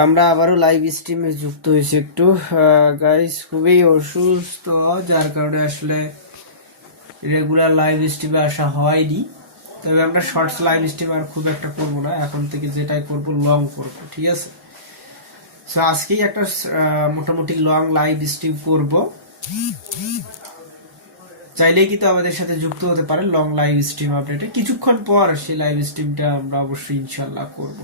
আমরা আবারও লাইভ স্ট্রিমে যুক্ত হয়েছি একটু। গাইস খুবই অসুস্থ, যার কারণে আসলে রেগুলার লাইভ স্ট্রিমে আসা হয়নি। তবে আমরা শর্টস লাইভ স্ট্রিম আর খুব একটা করব না। এখন থেকে যেটাই করব লং করব, ঠিক আছে? সো আজকেই একটা মোটামুটি লং লাইভ স্ট্রিম করব। চাইলেই কিন্তু আমাদের সাথে যুক্ত হতে পারে লং লাইভ স্ট্রিম আপডেটে কিছুক্ষণ পর সেই লাইভ স্ট্রিমটা আমরা অবশ্যই ইনশাল্লাহ করব।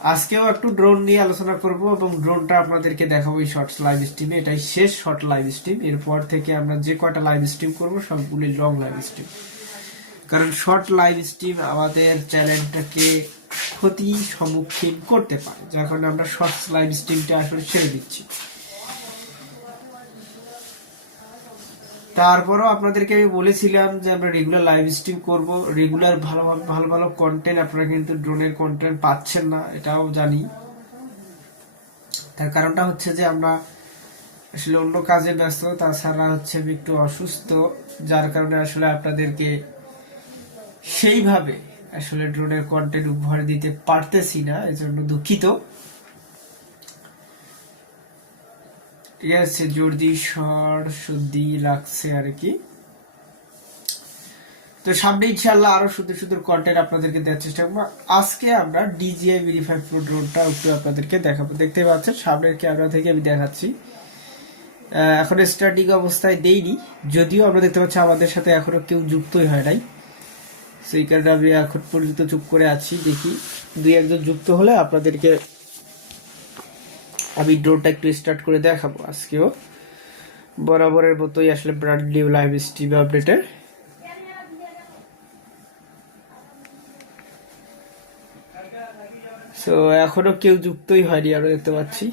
আজকেও একটু ড্রোন নিয়ে আলোচনা করব এবং ড্রোনটা আপনাদেরকে দেখাবো এই শর্টস লাইভ স্ট্রিমে এটাই শেষ শর্ট লাইভ স্ট্রিম এরপর থেকে আমরা যে কয়টা লাইভ স্ট্রিম করব, সবগুলি লং লাইভ স্ট্রিম কারণ শর্ট লাইভ স্ট্রিম আমাদের চ্যানেলটাকে ক্ষতি সম্মুখীন করতে পারে। কারণে আমরা শর্টস লাইভ স্ট্রিমটা আসলে ছেড়ে দিচ্ছি। তারপরও আপনাদেরকে আমি বলেছিলাম যে আমরা রেগুলার লাইভ স্ট্রিম করব। রেগুলার ভালো ভালো ভালো কন্টেন্ট আপনারা কিন্তু ড্রোনের কন্টেন্ট পাচ্ছেন না, এটাও জানি। তার কারণটা হচ্ছে যে আমরা আসলে অন্য কাজে ব্যস্ত, তাছাড়া হচ্ছে আমি একটু অসুস্থ, যার কারণে আসলে আপনাদেরকে সেইভাবে আসলে ড্রোনের কন্টেন্ট উপহার দিতে পারতেছি না, এজন্য দুঃখিত। ঠিক আছে, জর্দি সর সর্দি রাখছে আর কি। তো সামনে ইনশাল্লাহ আরও সুন্দর সুন্দর কন্টেন্ট আপনাদেরকে দেওয়ার চেষ্টা করব। আজকে আমরা ডিজিআই ভেরিফাই প্রো ড্রোনটা একটু আপনাদেরকে দেখাবো। দেখতে পাচ্ছেন, সামনের ক্যামেরা থেকে আমি দেখাচ্ছি। এখন স্টার্টিং অবস্থায় দেইনি, যদিও আমরা দেখতে পাচ্ছি আমাদের সাথে এখনও কেউ যুক্তই হয় নাই। সেই কারণে আমি এখন পর্যন্ত চুপ করে আছি, দেখি। দুই একজন যুক্ত হলে আপনাদেরকে আমি ড্রোনটা একটু স্টার্ট করে দেখাবো আজকেও। বরাবরের মতোই আসলে ব্র্যান্ড নিউ লাইভ স্ট্রিম আপডেটে সো এখনও কেউ যুক্তই হয়নি আমরা দেখতে পাচ্ছি।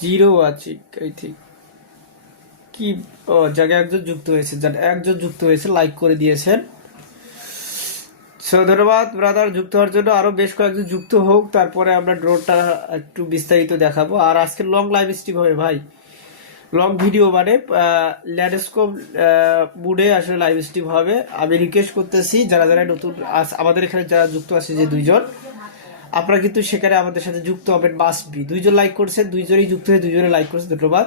জিরো আছে আই থিঙ্ক কি? জায়গায় একজন যুক্ত হয়েছে। যার একজন যুক্ত হয়েছে লাইক করে দিয়েছেন। সো ধন্যবাদ ব্রাদার যুক্ত হওয়ার জন্য। আরও বেশ কয়েকজন যুক্ত হোক, তারপরে আমরা ড্রোনটা একটু বিস্তারিত দেখাবো। আর আজকে লং লাইভ স্ট্রিম হবে ভাই। লং ভিডিও মানে ল্যান্ডস্কোপ মুডে আসলে লাইভ স্ট্রিম হবে। আমি রিকোয়েস্ট করতেছি, যারা যারা নতুন আমাদের এখানে যারা যুক্ত আছে যে দুইজন, আপনারা কিন্তু সেখানে আমাদের সাথে যুক্ত হবেন মাস্ট বি দুইজন লাইক করছেন, দুইজনেই যুক্ত হয়ে দুইজনে লাইক করছে ধন্যবাদ।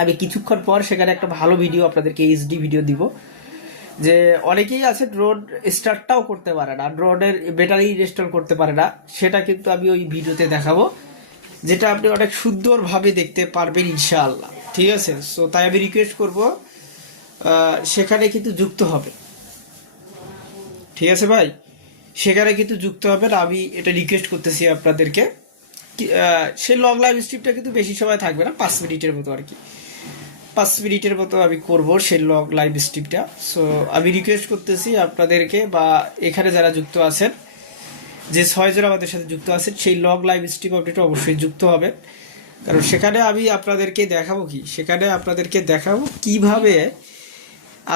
আমি কিছুক্ষণ পর সেখানে একটা ভালো ভিডিও আপনাদেরকে এইচডি ভিডিও দিব। যে অনেকেই আছে ড্রোন স্টার্টটাও করতে পারে না ড্রোনের ব্যাটারি ইনস্টল করতে পারে না, সেটা কিন্তু আমি ওই ভিডিওতে দেখাবো, যেটা আপনি অনেক সুন্দরভাবে দেখতে পারবেন ইনশাআল্লাহ, ঠিক আছে? সো তাই আমি রিকোয়েস্ট করব সেখানে কিন্তু যুক্ত হবে। ঠিক আছে ভাই? সেখানে কিন্তু যুক্ত হবেন আমি এটা রিকোয়েস্ট করতেছি আপনাদেরকে। সেই লং লাইভ স্ট্রিপটা কিন্তু বেশি সময় থাকবে না, পাঁচ মিনিটের মতো আর কি। পাঁচ মিনিটের মতো আমি করব সেই লং লাইভ স্ট্রিপটা সো আমি রিকোয়েস্ট করতেছি আপনাদেরকে বা এখানে যারা যুক্ত আছেন, যে ছয়জন আমাদের সাথে যুক্ত আছেন, সেই লং লাইভ স্ট্রিপ আপডেটে অবশ্যই যুক্ত হবেন। কারণ সেখানে আমি আপনাদেরকে দেখাবো কি? সেখানে আপনাদেরকে দেখাবো কীভাবে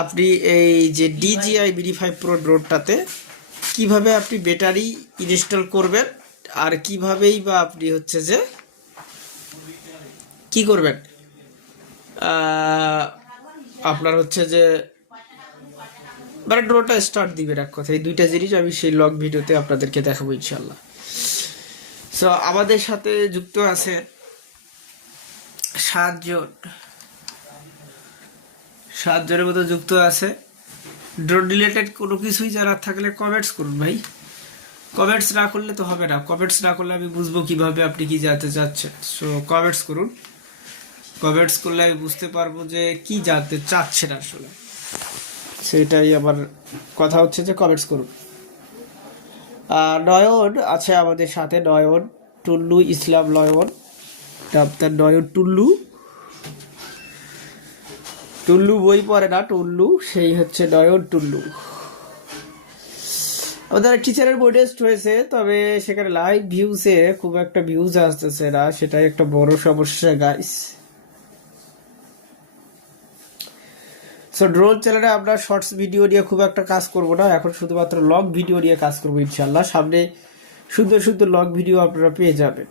আপনি এই যে ডিজিআই বিডি ফাইভ প্রো ড্রোনটাতে কীভাবে আপনি ব্যাটারি ইনস্টল করবেন, আর কিভাবেই বা আপনি হচ্ছে যে কি করবেন। আপনার হচ্ছে যে ড্রোনটা স্টার্ট দিবেন এক কথা। এই দুইটা জিনিস আমি সেই লগ ভিডিওতে আপনাদেরকে দেখাবো ইনশাল্লাহ সো আমাদের সাথে যুক্ত আছে সাতজন। সাতজনের মতো যুক্ত আছে। ড্রোন রিলেটেড কোনো কিছুই জানার থাকলে কমেন্টস করুন ভাই। কমেন্টস না করলে তো হবে না। কমেন্টস না করলে আমি বুঝব কীভাবে আপনি কি জানতে চাচ্ছেন। সো কমেন্টস করুন। কমেন্টস করলে আমি বুঝতে পারব যে কি জানতে চাচ্ছেন আসলে। সেটাই আমার কথা হচ্ছে যে কমেন্টস করুন নয়ন, আছে আমাদের সাথে নয়ন টুল্লু, ইসলাম নয়ন, ডাক্তার নয়ন টুল্লু। টুল্লু বই পড়ে না, টুল্লু, সেই হচ্ছে নয়ন টুল্লু। আমাদের টিচারের বই টেস্ট হয়েছে, তবে সেখানে লাইভ ভিউসে খুব একটা ভিউজ আসতেছে না, সেটাই একটা বড় সমস্যা গাইস সো ড্রোন চ্যানেলে আমরা শর্টস ভিডিও নিয়ে খুব একটা কাজ করব না। এখন শুধুমাত্র লং ভিডিও নিয়ে কাজ করব ইনশাল্লাহ সামনে সুন্দর সুন্দর লং ভিডিও আপনারা পেয়ে যাবেন।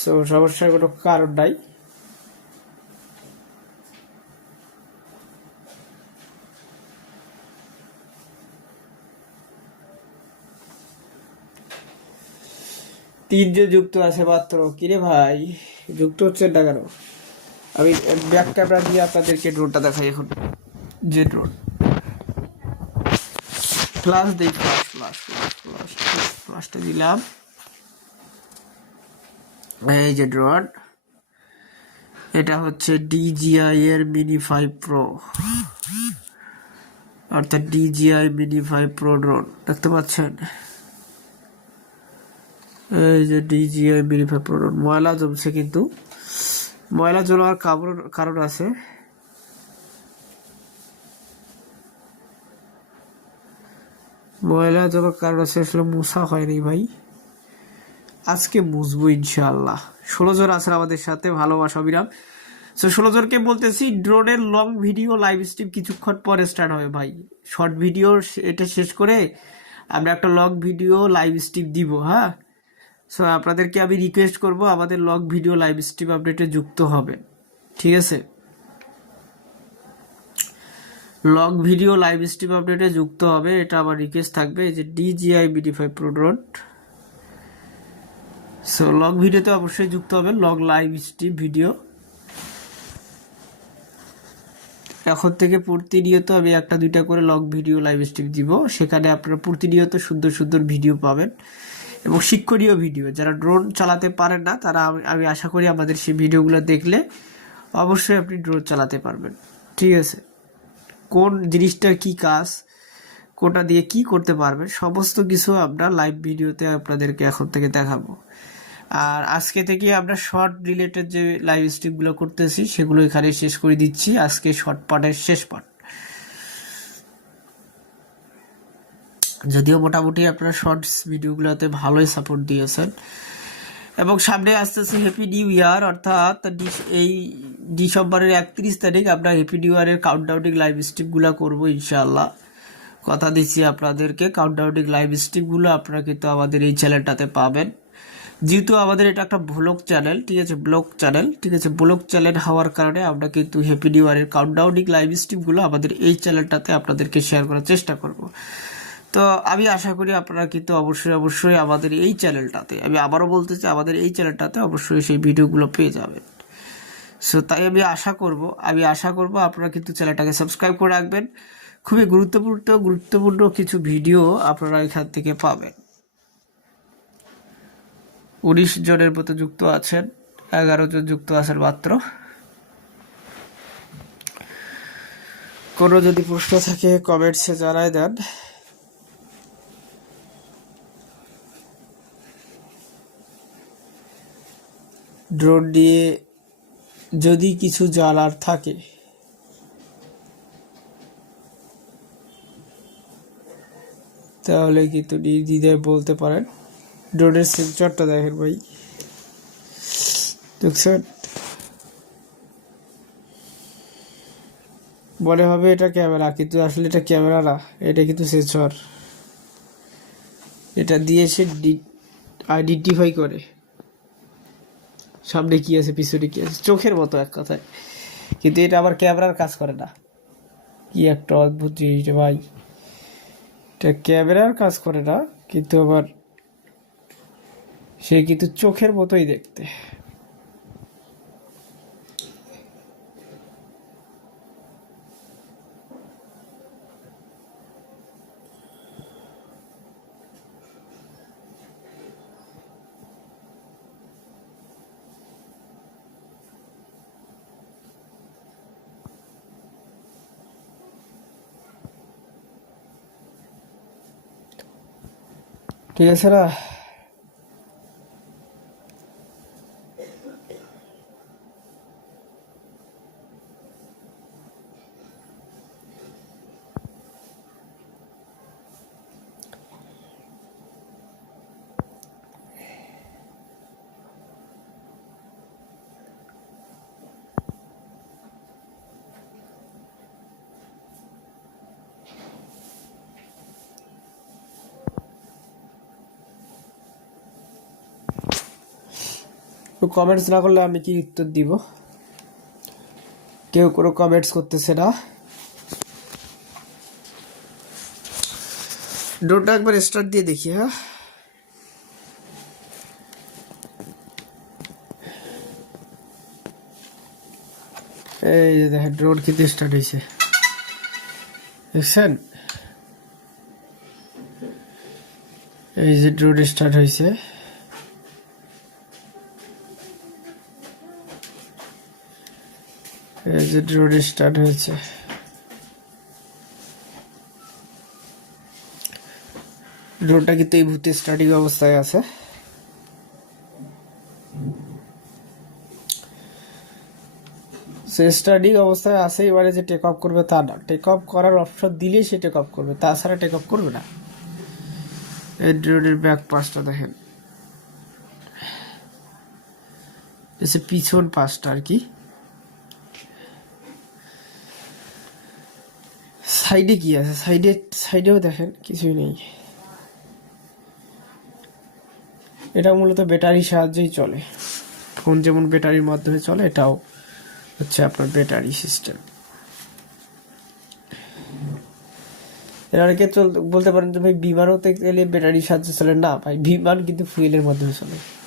সো সমস্যার কোনো কারণ নাই। তিনজন যুক্ত আছে মাত্র। কিরে ভাই, যুক্ত হচ্ছেন না কেন? আমি ব্যাক ক্যামেরা দিয়ে আপনাদেরকে ড্রোনটা দেখাই এখন। যে ড্রোন ফ্লাশ দিই ফ্লাশ ফ্লাশ ফ্লাশ ফ্লাশ দিলাম। এই যে ড্রোন এটা হচ্ছে ডিজিআই এর মিনি ফাইভ প্রো অর্থাৎ DJI mini five pro drone দেখতে পাচ্ছেন? এই যে DJI mini five pro drone ময়লা জমছে কিন্তু। ময়লা জমার কারণ কারণ আছে। ময়লা জমার কারণ আছে আসলে মুসা হয়নি ভাই। আজকে মুছবো ইনশাআল্লাহ। ষোলো জন আছেন আমাদের সাথে, ভালোবাসা বিরাম সো ষোলো জনকে বলতেছি, ড্রোনের লং ভিডিও লাইভ স্ট্রিম কিছুক্ষণ পরে স্টার্ট হবে ভাই। শর্ট ভিডিও এটা শেষ করে আমরা একটা লং ভিডিও লাইভ স্ট্রিম দিব হ্যাঁ? সো আপনাদেরকে আমি রিকোয়েস্ট করব, আমাদের লং ভিডিও লাইভ স্ট্রিম আপডেটে যুক্ত হবে ঠিক আছে? লং ভিডিও লাইভ স্ট্রিম আপডেটে যুক্ত হবে। এটা আমার রিকোয়েস্ট থাকবে, এই যে DJI BD five pro drone so long ভিডিওতে অবশ্যই যুক্ত হবে লং লাইভ স্ট্রিম ভিডিও এখন থেকে প্রতিনিয়ত আমি একটা দুইটা করে লং ভিডিও লাইভ স্ট্রিম দিব। সেখানে আপনারা প্রতিনিয়ত সুন্দর সুন্দর ভিডিও পাবেন। এবং শিক্ষণীয় ভিডিও যারা ড্রোন চালাতে পারেন না, তারা আমি আশা করি আমাদের সেই ভিডিওগুলো দেখলে অবশ্যই আপনি ড্রোন চালাতে পারবেন। ঠিক আছে? কোন জিনিসটার কি কাজ কোটা দিয়ে কি করতে পারবে, সমস্ত কিছু আমরা লাইভ ভিডিওতে আপনাদেরকে এখন থেকে দেখাবো। আর আজকে থেকে আমরা শর্ট রিলেটেড যে লাইভ স্ট্রিমগুলো করতেছি, সেগুলো এখানে শেষ করে দিচ্ছি। আজকে শর্ট পার্টের শেষ পার্ট যদিও মোটামুটি আপনারা শর্টস ভিডিওগুলোতে ভালোই সাপোর্ট দিয়েছেন। এবং সামনে আসতেছে হ্যাপি নিউ ইয়ার অর্থাৎ এই ডিসেম্বরের একত্রিশ তারিখ আমরা হ্যাপি নিউ ইয়ারের কাউন্টডাউনিং লাইভ স্ট্রিমগুলো করব ইনশাআল্লাহ। কথা দিচ্ছি আপনাদেরকে কাউন্টডাউনিং লাইভ স্ট্রিমগুলো আপনারা কিন্তু আমাদের এই চ্যানেলটাতে পাবেন। যেহেতু আমাদের এটা একটা ব্লগ চ্যানেল ঠিক আছে? ব্লগ চ্যানেল ঠিক আছে? ব্লগ চ্যানেল হওয়ার কারণে আমরা কিন্তু হ্যাপি নিউ ইয়ারের কাউন্টডাউনিং লাইভ স্ট্রিমগুলো আমাদের এই চ্যানেলটাতে আপনাদেরকে শেয়ার করার চেষ্টা করব। তো আমি আশা করি আপনারা কিন্তু অবশ্যই অবশ্যই আমাদের এই চ্যানেলটাতে, আমি আবারও বলতে চাই, আমাদের এই চ্যানেলটাতে অবশ্যই সেই ভিডিওগুলো পেয়ে যাবেন। সো তাই আমি আশা করব, আমি আশা করব আপনারা কিন্তু চ্যানেলটাকে সাবস্ক্রাইব করে রাখবেন। খুবই গুরুত্বপূর্ণ গুরুত্বপূর্ণ কিছু ভিডিও আপনারা এখান থেকে পাবেন। উনিশ জনের মতো যুক্ত আছেন, এগারো জন যুক্ত আছেন মাত্র। কোনো যদি প্রশ্ন থাকে কমেন্টসে জানাই দেন। ড্রোন নিয়ে যদি কিছু জানার থাকে। তাহলে কিন্তু নির্দ্বিধায় বলতে পারেন। ড্রোনের সেন্সরটা দেখেন ভাই। দেখছেন? মনে হবে এটা ক্যামেরা, কিন্তু আসলে এটা ক্যামেরা না, এটা কিন্তু সেন্সর এটা দিয়ে সে আইডেন্টিফাই করে। সামনে কি আছে, পিছনে কি আছে? চোখের মতো এক কথায়। কিন্তু এটা আবার ক্যামেরার কাজ করে না। কি একটা অদ্ভুত জিনিস ভাই। এটা ক্যামেরার কাজ করে না, কিন্তু আবার সে কিন্তু চোখের মতোই দেখতে। ঠিক আছে না কমেন্টস না করলে আমি কি উত্তর দিব? কেউ কোনো কমেন্টস করতেছে না। ডোটা একবার স্টার্ট দিয়ে দেখি হ্যাঁ। এই যে দেখেন ড্রোন কিন্তু স্টার্ট হয়েছে। দেখছেন? এই যে ড্রোন স্টার্ট হয়েছে। এই যে ড্রোন স্টার্ট হয়েছে। ড্রোনটা কিন্তু এই মুহূর্তে স্টার্টিং অবস্থায় আছে। সে স্টার্টিং অবস্থায় আছে, এবারে যে টেক অফ করবে তা না। টেক অফ করার অপশন দিলেই সে টেক অফ করবে, তাছাড়া টেক অফ করবে না। এই ড্রোনের ব্যাক পাশটা দেখেন। পিছন পাশটা আর কি। সাইডে কি আছে? সাইডে, সাইডেও দেখেন, কিছুই নেই। এটা মূলত ব্যাটারির সাহায্যেই চলে। ফোন যেমন ব্যাটারির মাধ্যমে চলে, এটাও হচ্ছে আপনার ব্যাটারি সিস্টেম। এর অনেকে চল, বলতে পারেন যে ভাই বিমান হতে গেলে ব্যাটারির সাহায্যে চলে। না ভাই, বিমান কিন্তু ফুয়েলের মাধ্যমে চলে।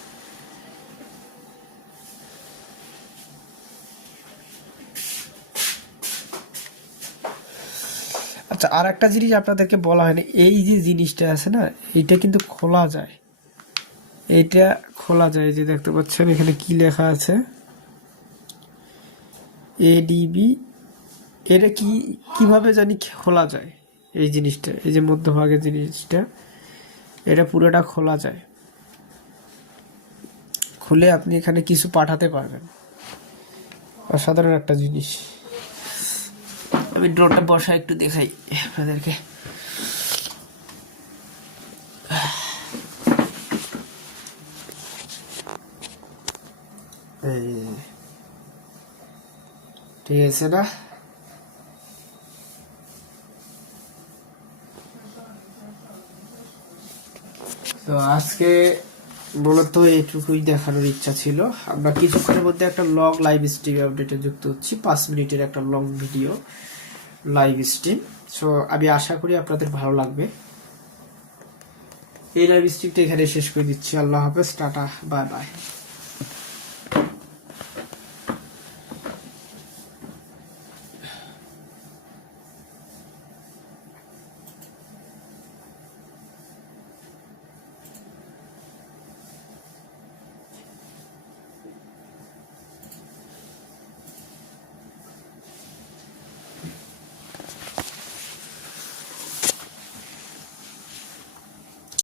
আচ্ছা আর একটা জিনিস আপনাদেরকে বলা হয়নি, এই যে জিনিসটা আছে না, এইটা কিন্তু খোলা যায়। এটা খোলা যায় যে দেখতে পাচ্ছেন, এখানে কি লেখা আছে? এডিবি এটা কি, কীভাবে জানি খোলা যায় এই জিনিসটা, এই যে মধ্যভাগের জিনিসটা, এটা পুরোটা খোলা যায়। খুলে আপনি এখানে কিছু পাঠাতে পারবেন। অসাধারণ একটা জিনিস। আমি ড্রোনটা বসা একটু দেখাই আপনাদেরকে। ঠিক আছে না? তো আজকে মূলত এইটুকুই দেখানোর ইচ্ছা ছিল। আমরা কিছুক্ষণের মধ্যে একটা লং লাইভ স্ট্রিম আপডেটে যুক্ত হচ্ছি, পাঁচ মিনিটের একটা long video live stream. So আমি আশা করি আপনাদের ভালো লাগবে। এই লাইভ স্ট্রিমটা এখানে শেষ করে দিচ্ছি। আল্লাহ হাফেজ, টাটা বাই বাই